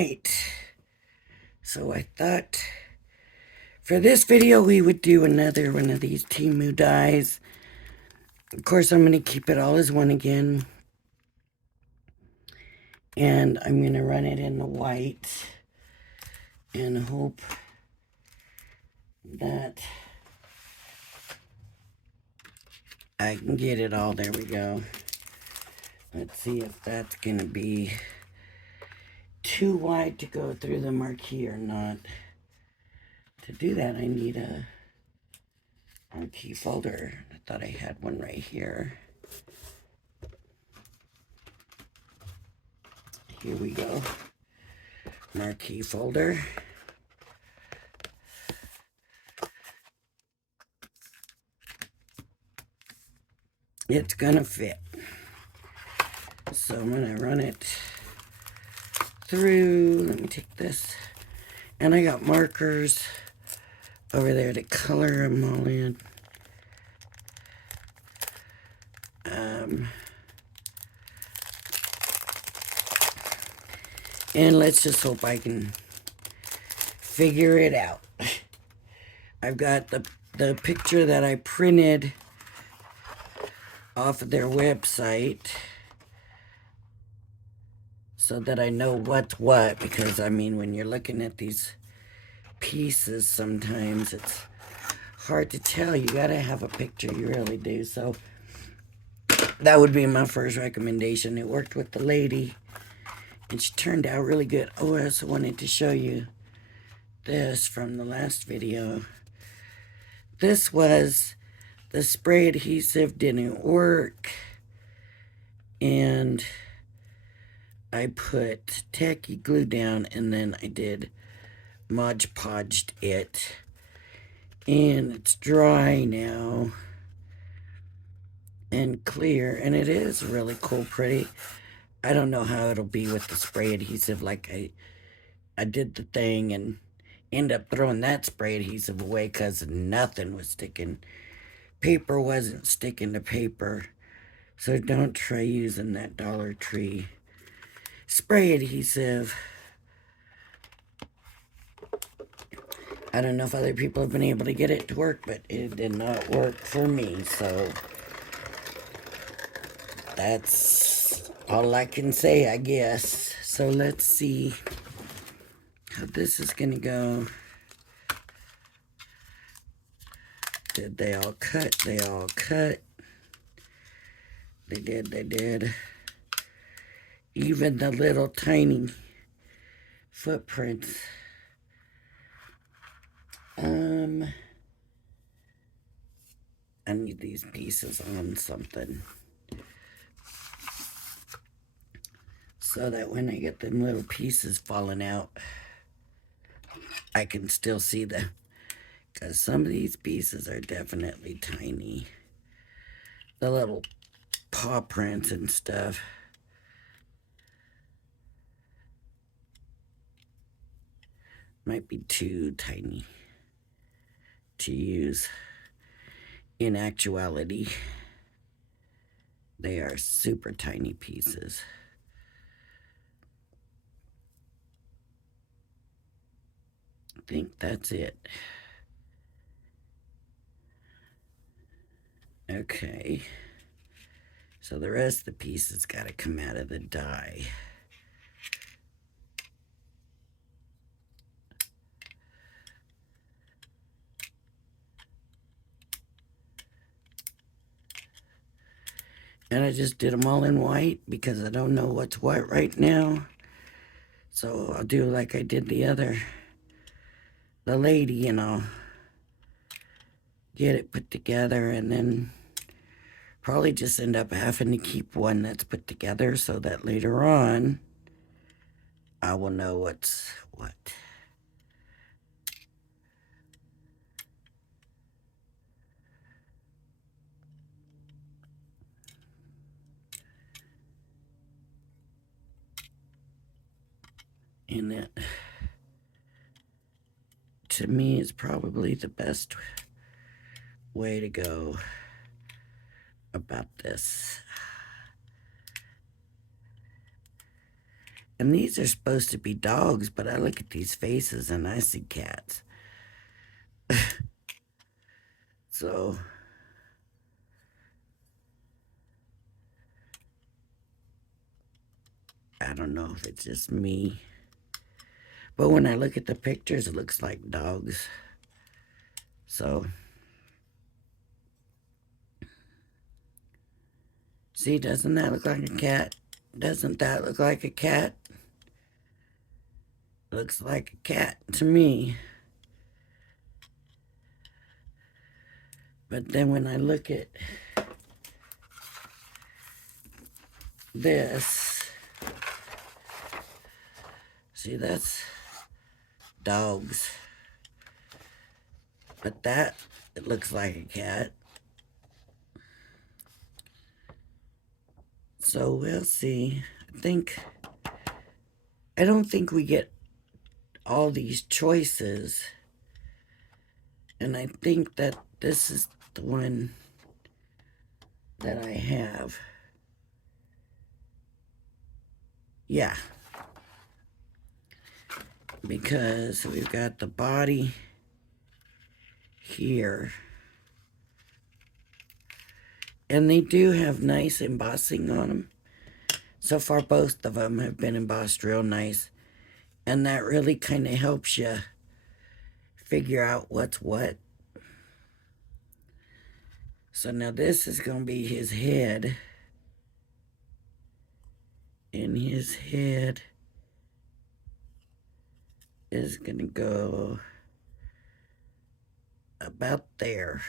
right, so I thought for this video we would do another one of these Temu dies. Of course, I'm going to keep it all as one again. And I'm going to run it in the white and hope that I can get it all. There we go. Let's see if that's going to be too wide to go through the marquee or not. To do that, I need a marquee folder. I thought I had one right here. Here we go. Marquee folder. It's gonna fit. So I'm gonna run it through. Let me take this. And I got markers over there to color them all in. And let's just hope I can figure it out. I've got the picture that I printed off of their website so that I know what's what, because I mean, when you're looking at these pieces, sometimes it's hard to tell. You gotta have a picture, you really do. So that would be my first recommendation. It worked with the lady and she turned out really good. Oh, I also wanted to show you this from the last video. This was the spray adhesive didn't work, and I put tacky glue down, and then I did Mod Podged it, and it's dry now and clear, and it is really cool, pretty. I don't know how it'll be with the spray adhesive. Like I did the thing and end up throwing that spray adhesive away because nothing was sticking. Paper wasn't sticking to paper. So don't try using that Dollar Tree spray adhesive. I don't know if other people have been able to get it to work, but it did not work for me. So that's all I can say, I guess. So let's see how this is going to go. Did they all cut? They all cut. They did. Even the little tiny footprints. I need these pieces on something so that when I get them little pieces falling out, I can still see them. Because some of these pieces are definitely tiny. The little paw prints and stuff. Might be too tiny to use. In actuality, they are super tiny pieces. I think that's it. Okay. So the rest of the pieces got to come out of the die. And I just did them all in white because I don't know what's what right now. So I'll do like I did the lady, you know. Get it put together and then probably just end up having to keep one that's put together so that later on I will know what's what. And that, to me, is probably the best way to go about this. And these are supposed to be dogs, but I look at these faces and I see cats. So, I don't know if it's just me. But when I look at the pictures, it looks like dogs. So, see, doesn't that look like a cat? Doesn't that look like a cat? Looks like a cat to me. But then when I look at this, see, that's dogs. But that, it looks like a cat. So we'll see. I don't think we get all these choices. And I think that this is the one that I have. Yeah. Because we've got the body here. And they do have nice embossing on them. So far, both of them have been embossed real nice. And that really kind of helps you figure out what's what. So now this is going to be his head. And his head is going to go about there.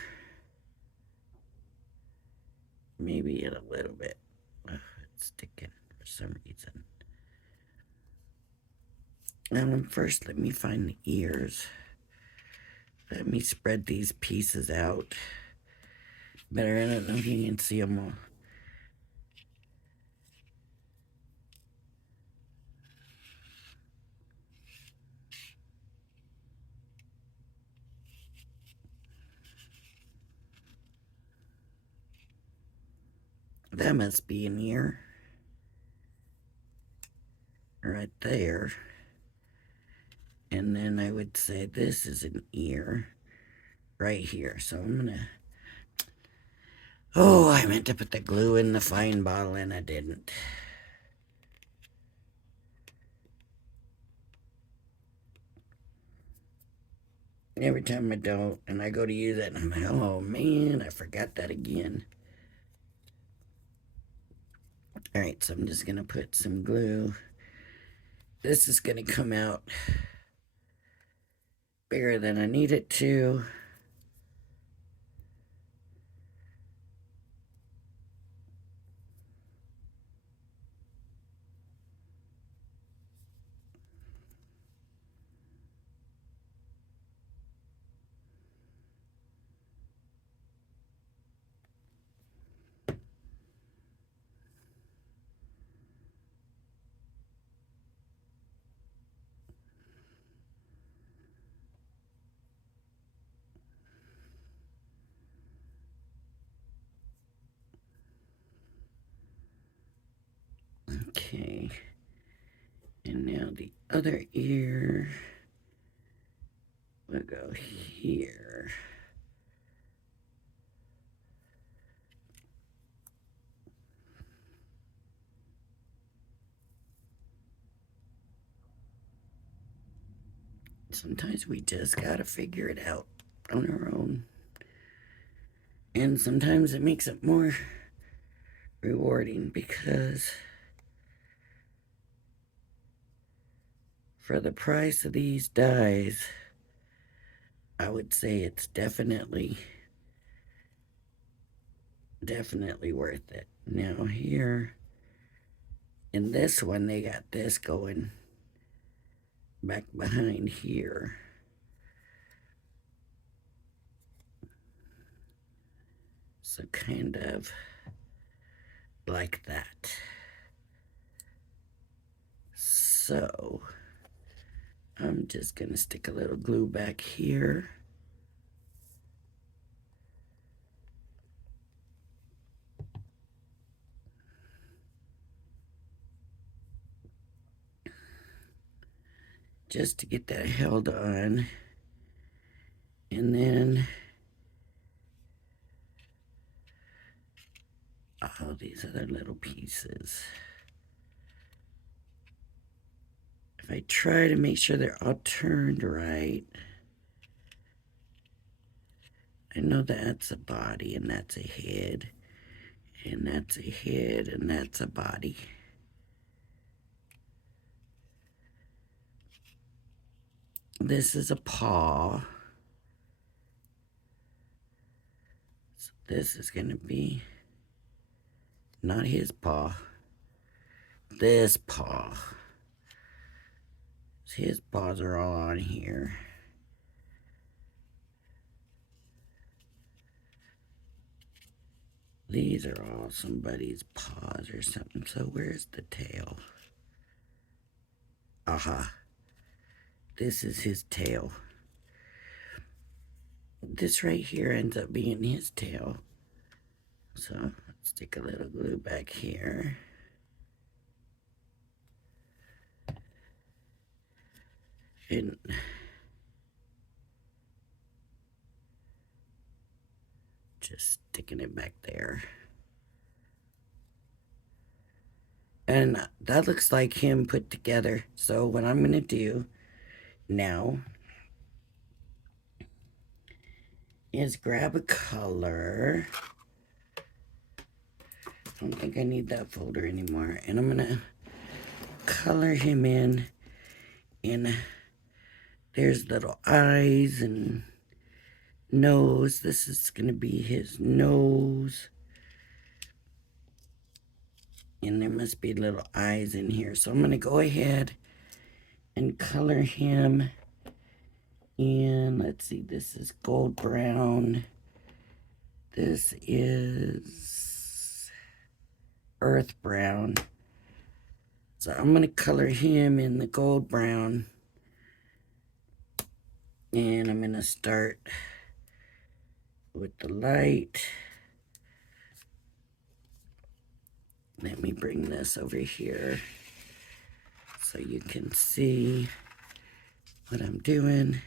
Maybe in a little bit. Oh, it's sticking for some reason. First, let me find the ears. Let me spread these pieces out better. I don't know if you can see them all. That must be an ear. Right there. And then I would say this is an ear right here. So I'm gonna... Oh, I meant to put the glue in the fine bottle and I didn't. Every time I don't, and I go to use it, and I'm like, oh man, I forgot that again. Alright, so I'm just gonna put some glue. This is gonna come out bigger than I need it to. Okay. And now the other ear will go here. Sometimes we just gotta figure it out on our own. And sometimes it makes it more rewarding because for the price of these dies, I would say it's definitely worth it. Now here, in this one, they got this going back behind here. So kind of like that. So I'm just gonna stick a little glue back here. just to get that held on. And then all these other little pieces. If I try to make sure they're all turned right, I know that's a body and that's a head, and that's a head and that's a body. This is a paw. So this is going to be not his paw. This paw. So his paws are all on here. These are all somebody's paws or something. So where's the tail? Aha. This is his tail. This right here ends up being his tail. So let's stick a little glue back here. And just sticking it back there. And that looks like him put together. So what I'm going to do now is grab a color. I don't think I need that folder anymore. And I'm going to color him in. And there's little eyes and nose. This is going to be his nose. And there must be little eyes in here. So I'm going to go ahead and color him. And let's see, this is gold brown. This is earth brown. So I'm going to color him in the gold brown. And I'm going to start with the light. Let me bring this over here so you can see what I'm doing.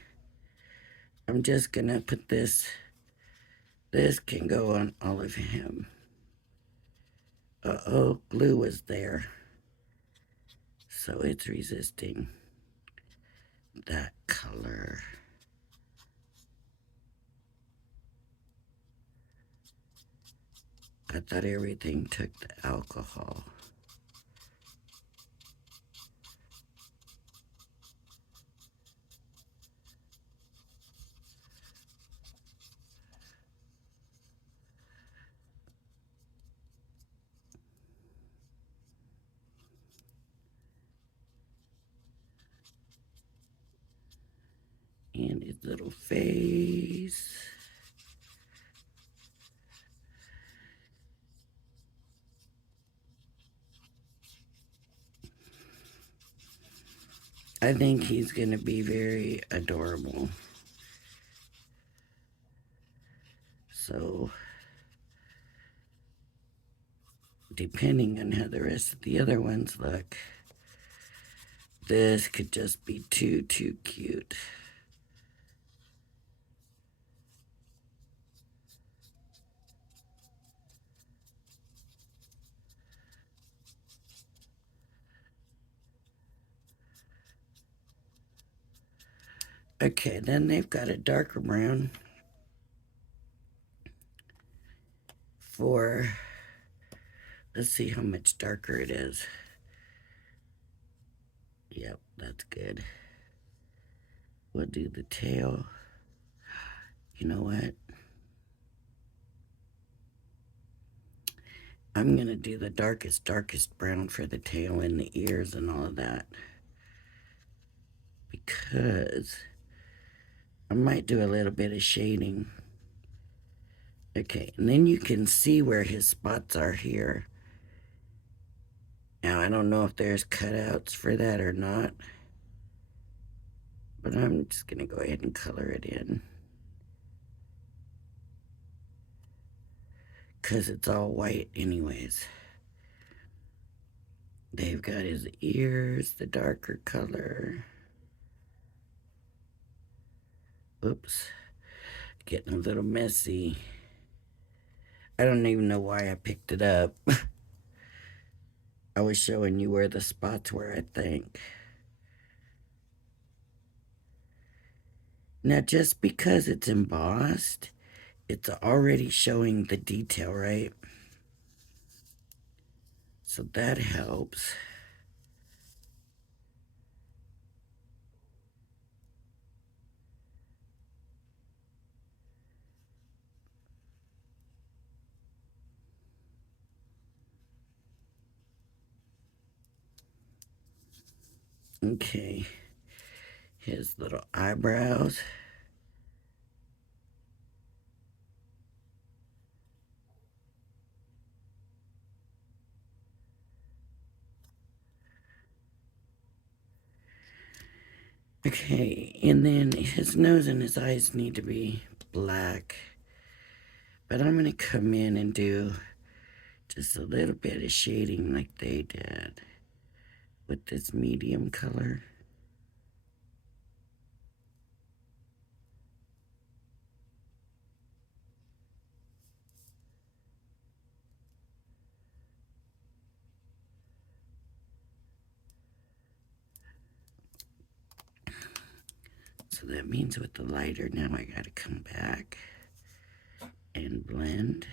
I'm just going to put this. This can go on all of him. Uh-oh, glue was there. So it's resisting that color. I thought everything took the alcohol. And his little face. I think he's going to be very adorable. So, depending on how the rest of the other ones look, this could just be too cute. Okay, then they've got a darker brown for, let's see how much darker it is. Yep, that's good. We'll do the tail. You know what? I'm going to do the darkest brown for the tail and the ears and all of that. Because I might do a little bit of shading. Okay, and then you can see where his spots are here. Now, I don't know if there's cutouts for that or not. But I'm just going to go ahead and color it in. Because it's all white anyways. They've got his ears, the darker color. Oops. Getting a little messy. I don't even know why I picked it up. I was showing you where the spots were, I think. Now, just because it's embossed, it's already showing the detail, right? So that helps. Okay, his little eyebrows. Okay, and then his nose and his eyes need to be black. But I'm going to come in and do just a little bit of shading like they did with this medium color. So that means with the lighter now I got to come back and blend.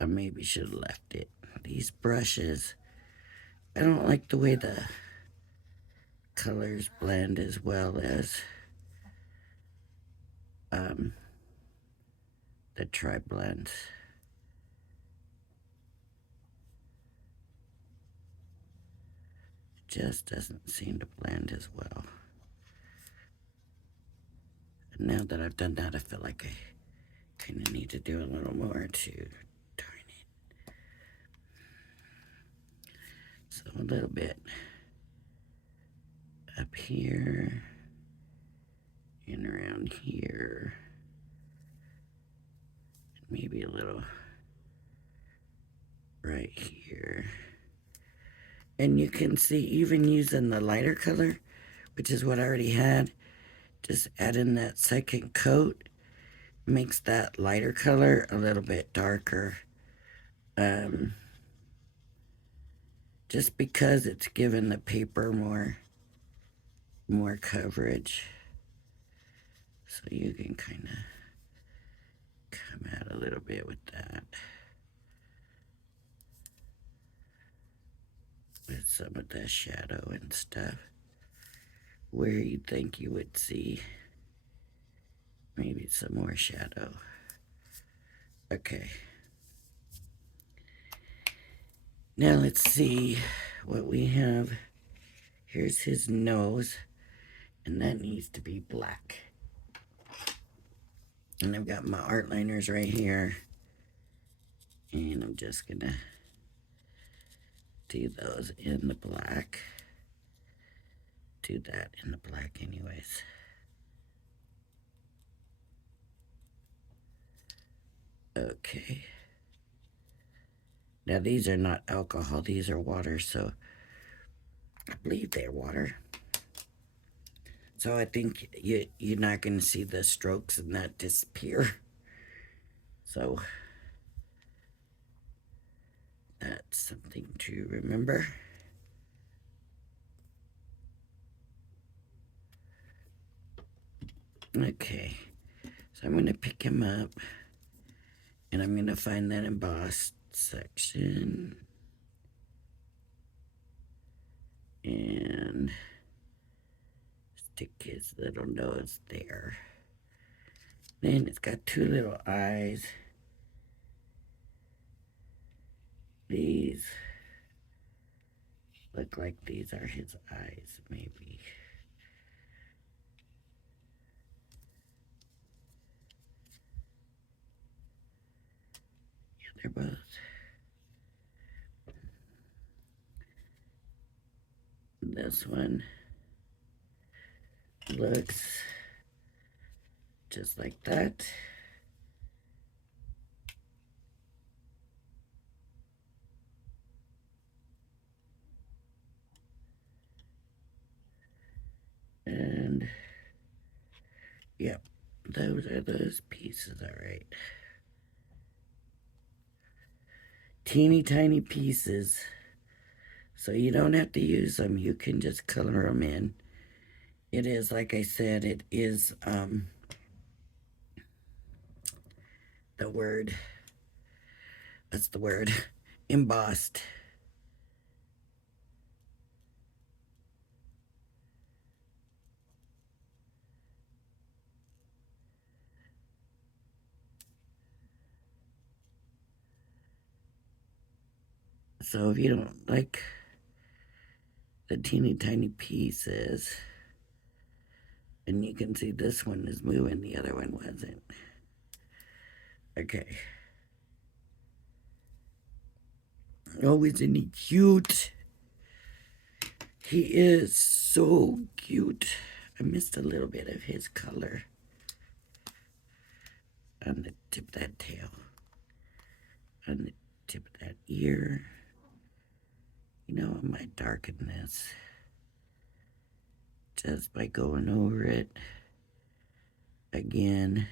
I maybe should have left it. These brushes, I don't like the way the colors blend as well as the tri-blends. Just doesn't seem to blend as well. And now that I've done that, I feel like I kind of need to do a little more to darn it. So a little bit up here and around here. Maybe a little right here. And you can see even using the lighter color, which is what I already had, just add in that second coat, makes that lighter color a little bit darker. Just because it's given the paper more coverage. So you can kind of come out a little bit with that. With some of the shadow and stuff. Where you think you would see maybe some more shadow. Okay. Now let's see what we have. Here's his nose, and that needs to be black. And I've got my art liners right here. And I'm just gonna do those in the black. Do that in the black anyways. Okay. Now these are not alcohol, these are water, so I believe they're water. So I think you're not going to see the strokes and that disappear. So that's something to remember. Okay, so I'm going to pick him up and I'm going to find that embossed section and stick his little nose there. Then it's got two little eyes. These look like these are his eyes, maybe. Yeah, they're both. This one looks just like that. Yep, those are those pieces, all right. Teeny tiny pieces. So you don't have to use them. You can just color them in. It is, like I said, it is the word, that's the word, embossed. So if you don't like the teeny tiny pieces, and you can see this one is moving, the other one wasn't. Okay. Oh, isn't he cute? He is so cute. I missed a little bit of his color on the tip of that tail, on the tip of that ear. You know, I might darken this just by going over it again.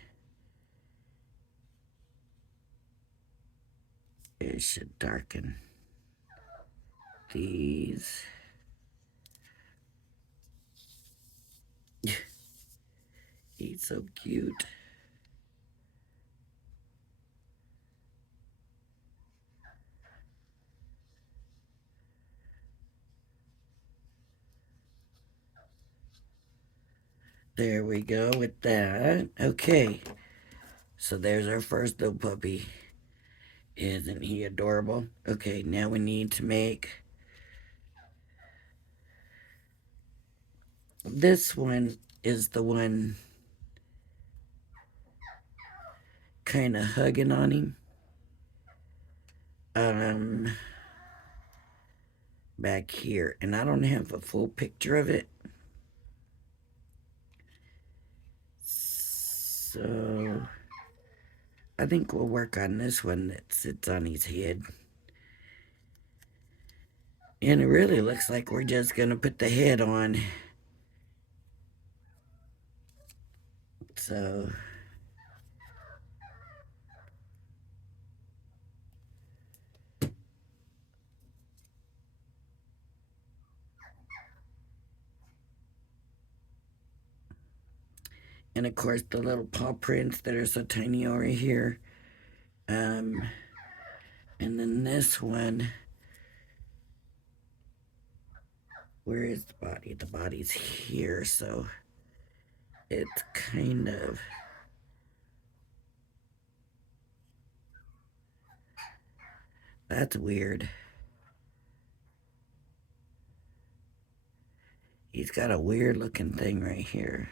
It should darken these. He's so cute. There we go with that. Okay, so there's our first little puppy. Isn't he adorable? Okay, now we need to make this one is the one kind of hugging on him. Back here, and I don't have a full picture of it. So I think we'll work on this one that sits on his head. And it really looks like we're just going to put the head on. So and of course the little paw prints that are so tiny over here. And then this one, where is the body? The body's here, so it's kind of, that's weird. He's got a weird looking thing right here.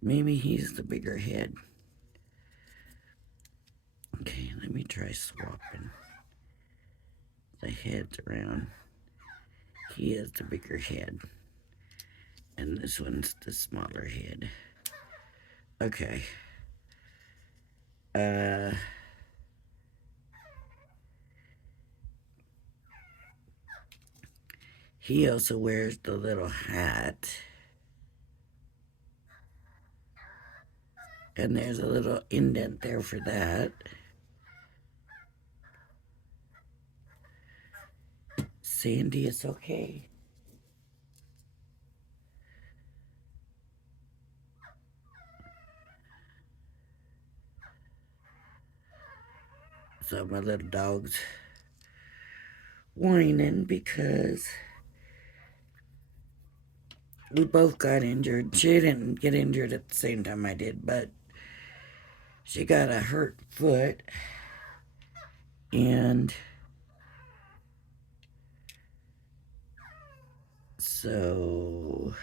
Maybe he's the bigger head. Okay, let me try swapping the heads around. He is the bigger head. And this one's the smaller head. Okay. He also wears the little hat. And there's a little indent there for that. Sandy, it's okay. So my little dog's whining because we both got injured. She didn't get injured at the same time I did, but she got a hurt foot. And so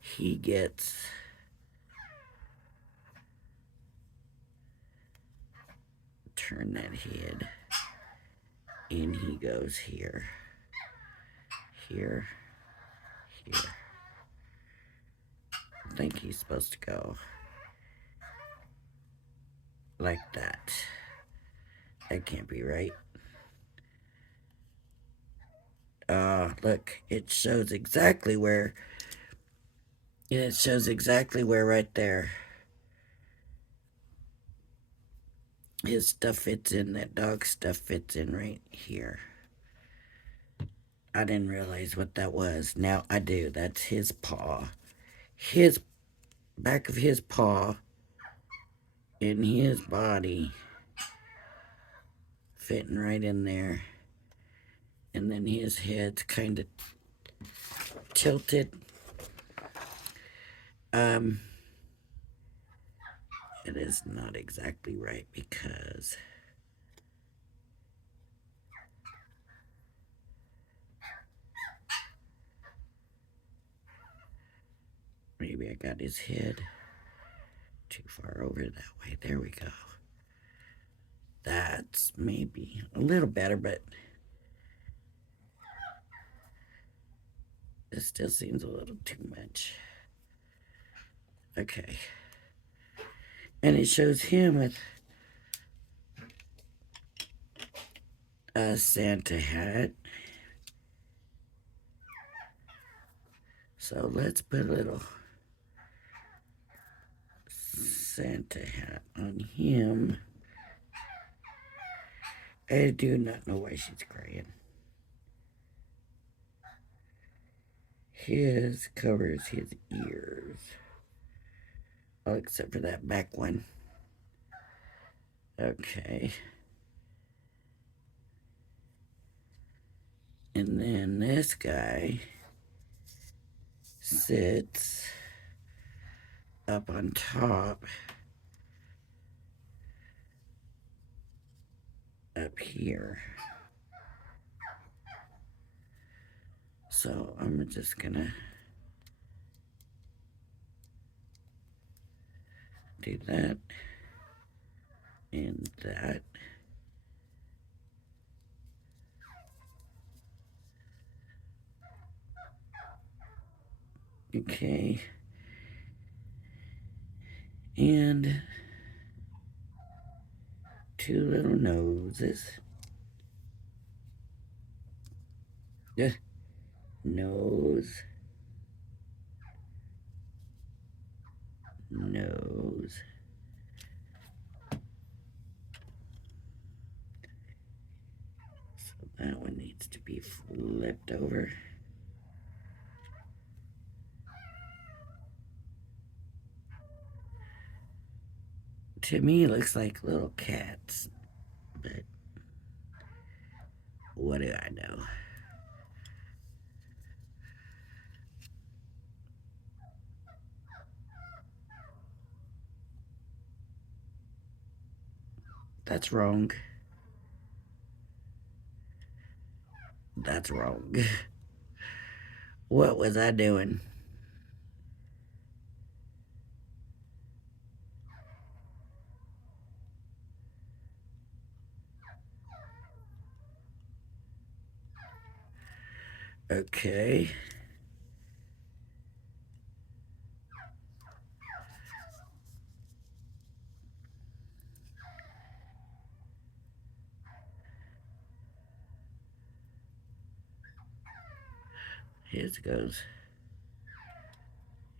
he gets turn that head and he goes here, here, here. I think he's supposed to go like that. That can't be right. Look, it shows exactly where, it shows exactly where right there his stuff fits in, that dog stuff fits in right here. I didn't realize what that was. Now I do. That's his paw. His back of his paw and his body fitting right in there. And then his head's kind of tilted. It is not exactly right because maybe I got his head too far over that way. There we go. That's maybe a little better, but it still seems a little too much. Okay. And it shows him with a Santa hat. So let's put a little Santa hat on him. I do not know why she's crying. His covers his ears. Oh, except for that back one. Okay. And then this guy sits up on top, up here. So I'm just gonna do that and that. Okay. And two little noses. Nose. Nose. So that one needs to be flipped over. To me, it looks like little cats, but what do I know? That's wrong. That's wrong. What was I doing? Okay. His goes.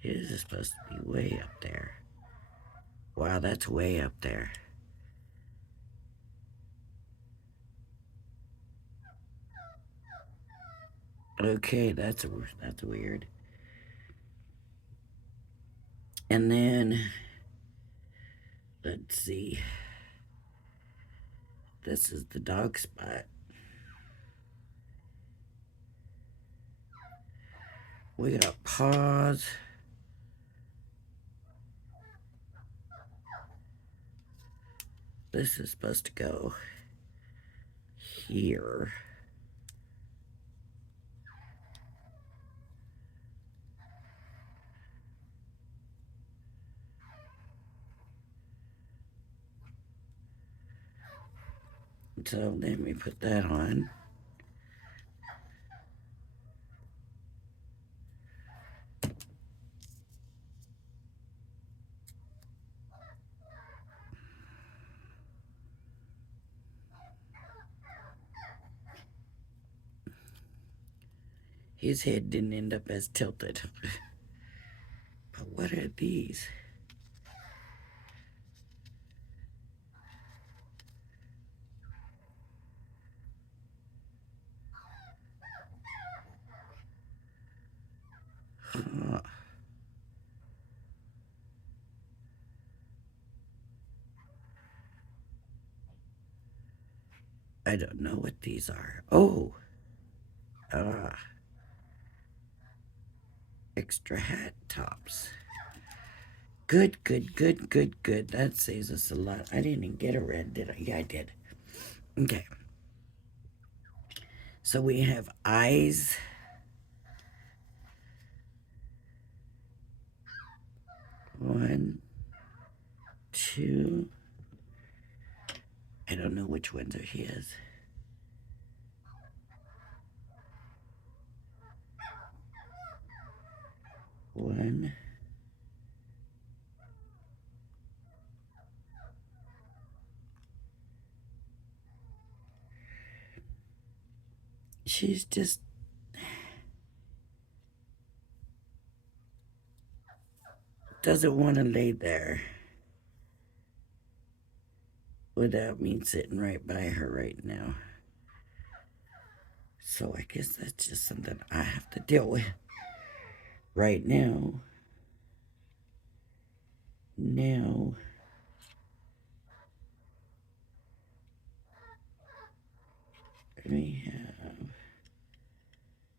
His is supposed to be way up there. Wow, that's way up there. Okay, that's weird. And then let's see. This is the dog spot. We got paws. This is supposed to go here. So then we put that on. His head didn't end up as tilted. But what are these? Huh. I don't know what these are. Oh, uh, extra hat tops. Good, good, good, good, good. That saves us a lot. I didn't even get a red, did I? Yeah, I did. Okay. So we have eyes. One, two. I don't know which ones are his. One. She's just doesn't want to lay there without me sitting right by her right now. So I guess that's just something I have to deal with right now. Now, we have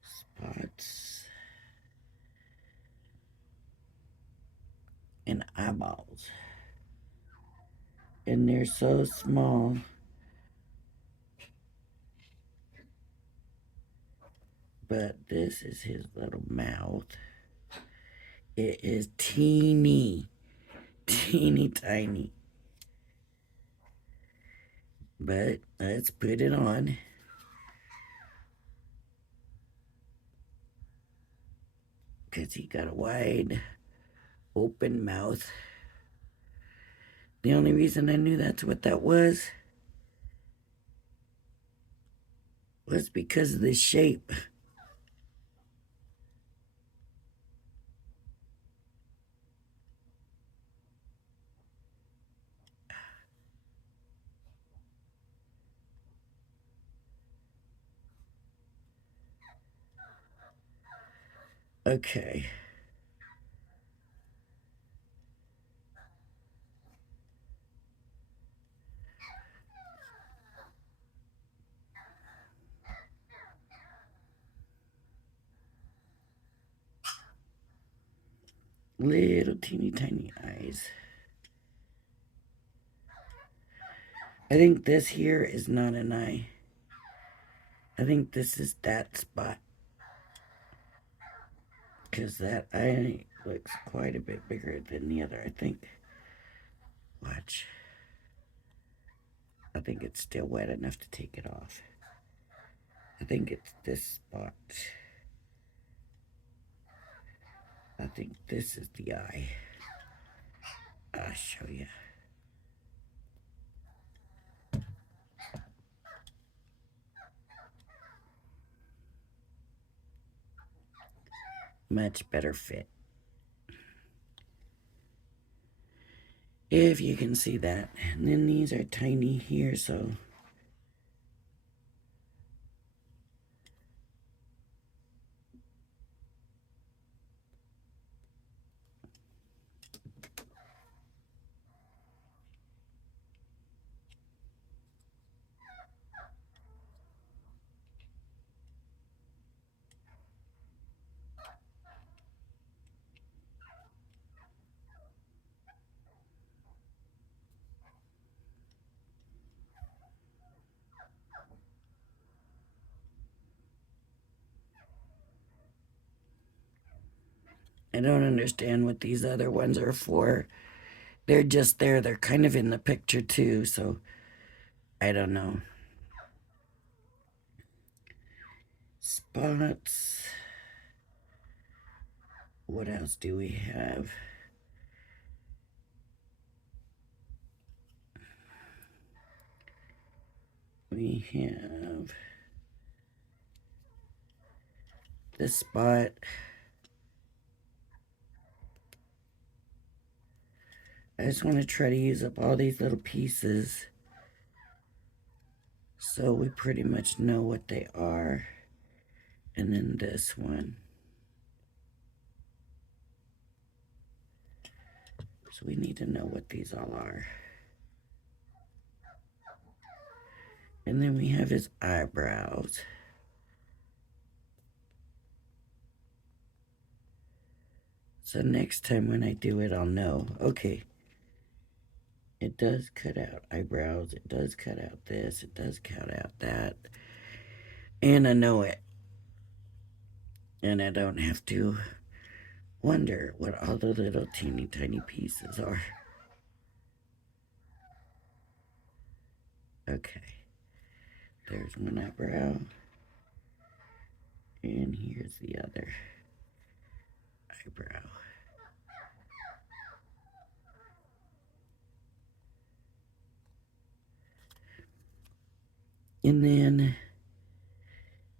spots and eyeballs. And they're so small. But this is his little mouth. It is teeny, teeny tiny. But let's put it on. Because he got a wide open mouth. The only reason I knew that's what that was because of the shape. Okay. Little teeny tiny eyes. I think this here is not an eye. I think this is that spot. Because that eye looks quite a bit bigger than the other, I think. Watch. I think it's still wet enough to take it off. I think it's this spot. I think this is the eye. I'll show you. Much better fit. If you can see that. And then these are tiny here, so I don't understand what these other ones are for. They're just there. They're kind of in the picture too, so I don't know. Spots. What else do we have? We have this spot. I just want to try to use up all these little pieces so we pretty much know what they are. And then this one. So we need to know what these all are. And then we have his eyebrows. So next time when I do it, I'll know. Okay. It does cut out eyebrows. It does cut out this. It does cut out that. And I know it. And I don't have to wonder what all the little teeny tiny pieces are. Okay. There's one eyebrow. And here's the other eyebrow. And then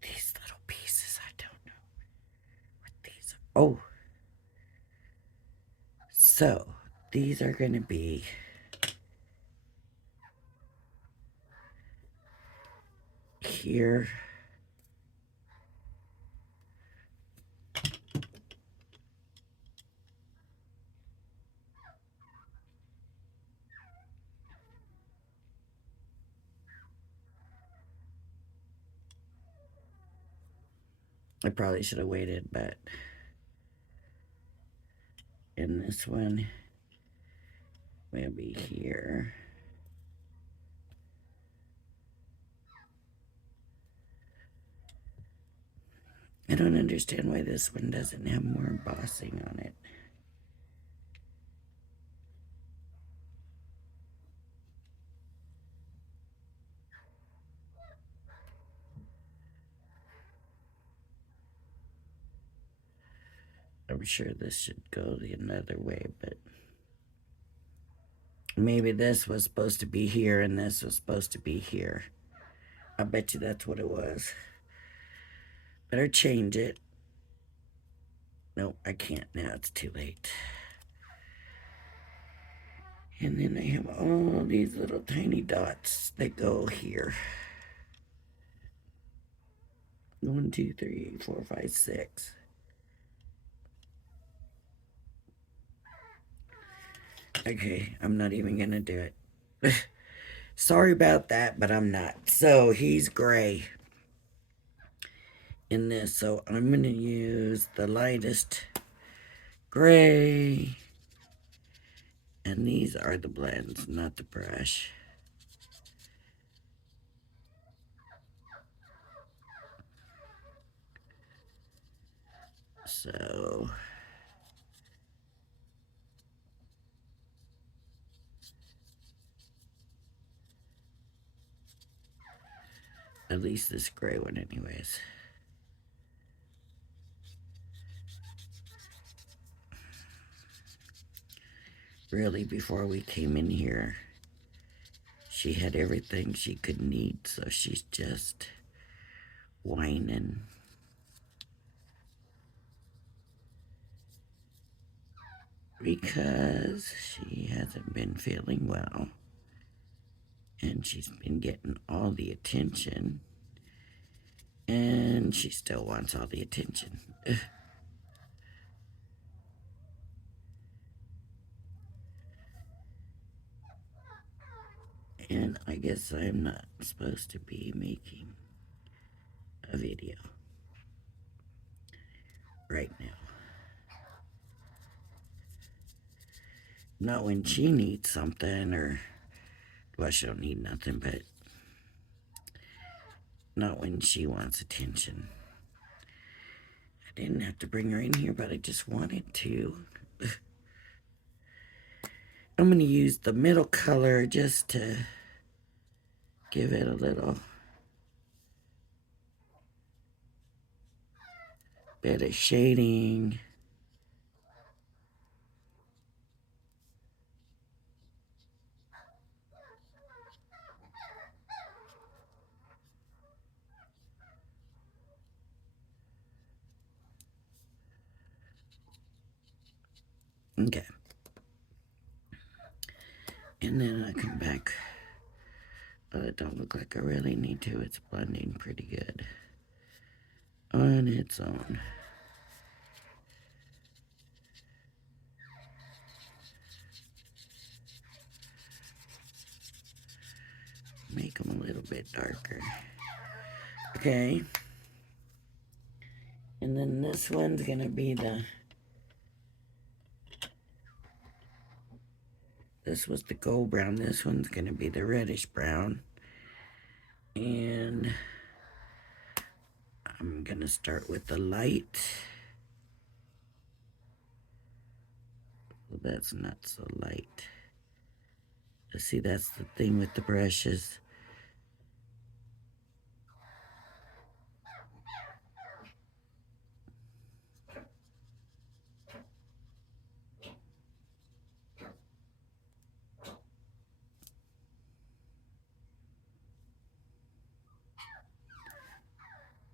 these little pieces, I don't know what these are. Oh. So these are going to be here. I probably should have waited, but in this one, will be here. I don't understand why this one doesn't have more embossing on it. I'm sure this should go the another way, but maybe this was supposed to be here and this was supposed to be here. I bet you that's what it was. Better change it. No, I can't now. It's too late. And then I have all these little tiny dots that go here. 1, 2, 3, 4, 5, 6. Okay, I'm not even gonna do it. Sorry about that, but I'm not. So he's gray in this. So I'm gonna use the lightest gray. And these are the blends, not the brush. So at least this gray one anyways. Really, before we came in here, she had everything she could need, so she's just whining. Because she hasn't been feeling well. And she's been getting all the attention. And she still wants all the attention. And I guess I'm not supposed to be making a video right now. Not when she needs something, or, well, she don't need nothing, but not when she wants attention. I didn't have to bring her in here, but I just wanted to. I'm going to use the middle color just to give it a little bit of shading. Okay. And then I come back. It don't look like I really need to. It's blending pretty good on its own. Make them a little bit darker. Okay. And then this one's gonna be this was the gold brown. This one's gonna be the reddish brown. And I'm gonna start with the light. That's not so light. See, that's the thing with the brushes.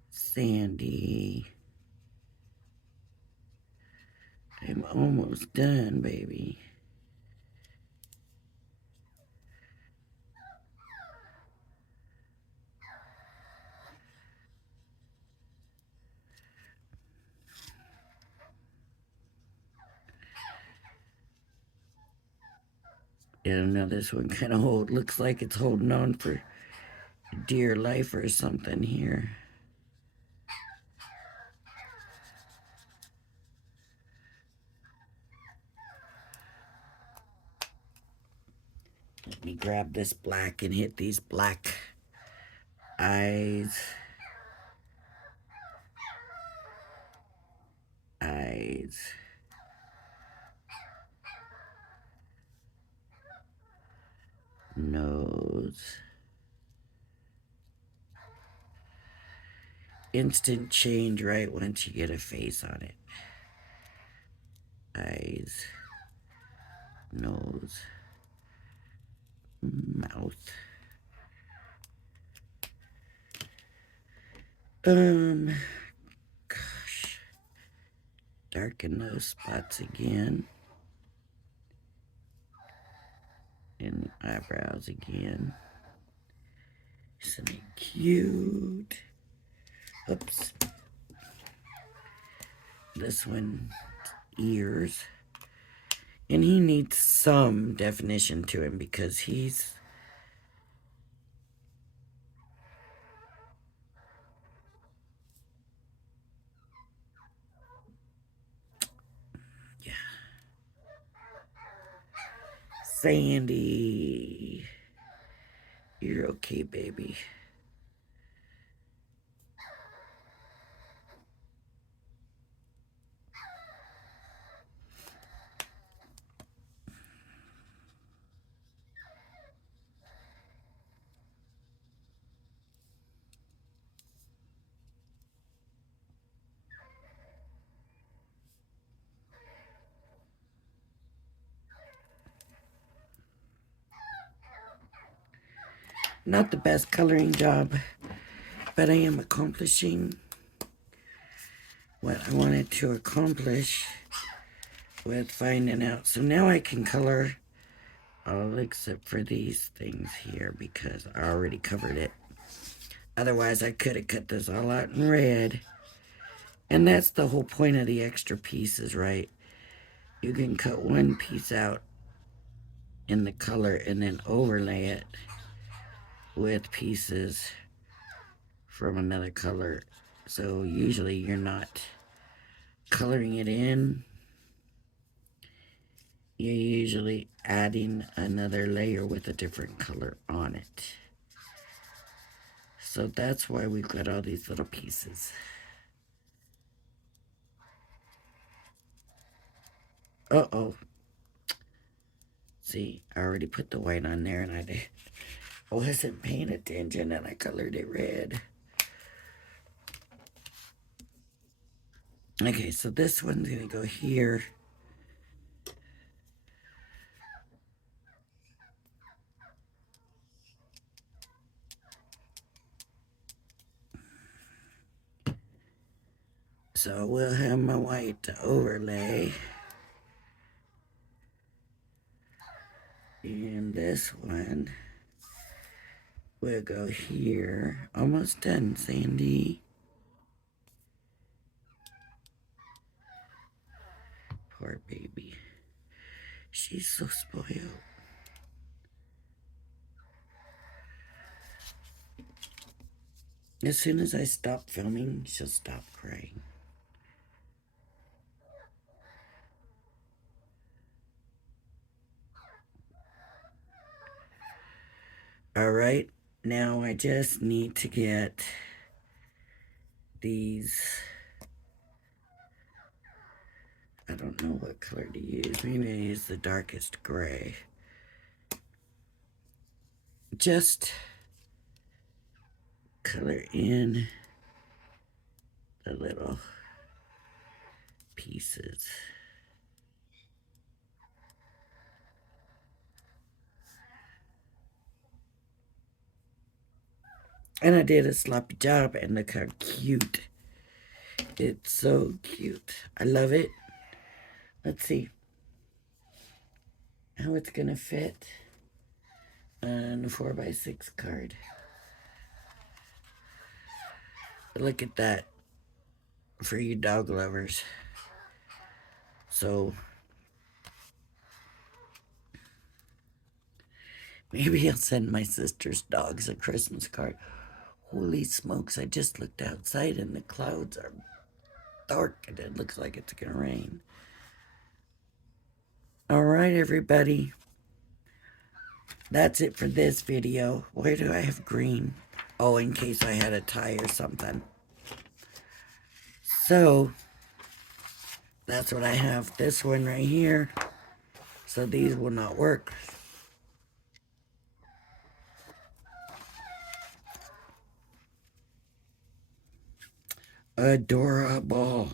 Sandy. I'm almost done, baby. Yeah, now this one kind of looks like it's holding on for dear life or something here. Let me grab this black and hit these black eyes. Eyes. Nose. Instant change right once you get a face on it. Eyes. Nose. Mouth. Gosh. Darken those spots again. And the eyebrows again. Isn't it cute? Oops. This one, ears. And he needs some definition to him because he's... Yeah. Sandy. You're okay, baby. Not the best coloring job, but I am accomplishing what I wanted to accomplish with finding out. So now I can color all except for these things here because I already covered it. Otherwise, I could have cut this all out in red. And that's the whole point of the extra pieces, right? You can cut one piece out in the color and then overlay it with pieces from another color. So usually you're not coloring it in. You're usually adding another layer with a different color on it. So that's why we've got all these little pieces. Uh-oh. See, I already put the white on there and I wasn't paying attention and I colored it red. Okay, so this one's gonna go here. So we'll have my white to overlay. this one will go here. Almost done, Sandy. Poor baby. She's so spoiled. As soon as I stop filming, she'll stop crying. Alright, now I just need to get these. I don't know what color to use. Maybe I use the darkest gray. Just color in the little pieces. And I did a sloppy job, and look how cute. It's so cute. I love it. Let's see how it's gonna fit on a 4x6 card. Look at that for you dog lovers. So maybe I'll send my sister's dogs a Christmas card. Holy smokes, I just looked outside and the clouds are dark and it looks like it's gonna rain. Alright, everybody. That's it for this video. Where do I have green? Oh, in case I had a tie or something. So, that's what I have. This one right here. So these will not work. Adorable.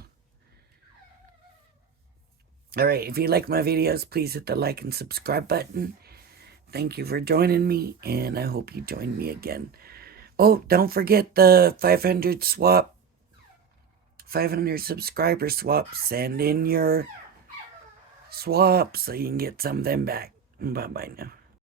Alright, if you like my videos, please hit the like and subscribe button. Thank you for joining me, and I hope you join me again. Oh, don't forget the 500 swap, 500 subscriber swap. Swap in your swap so you can get some of them back. Bye-bye now.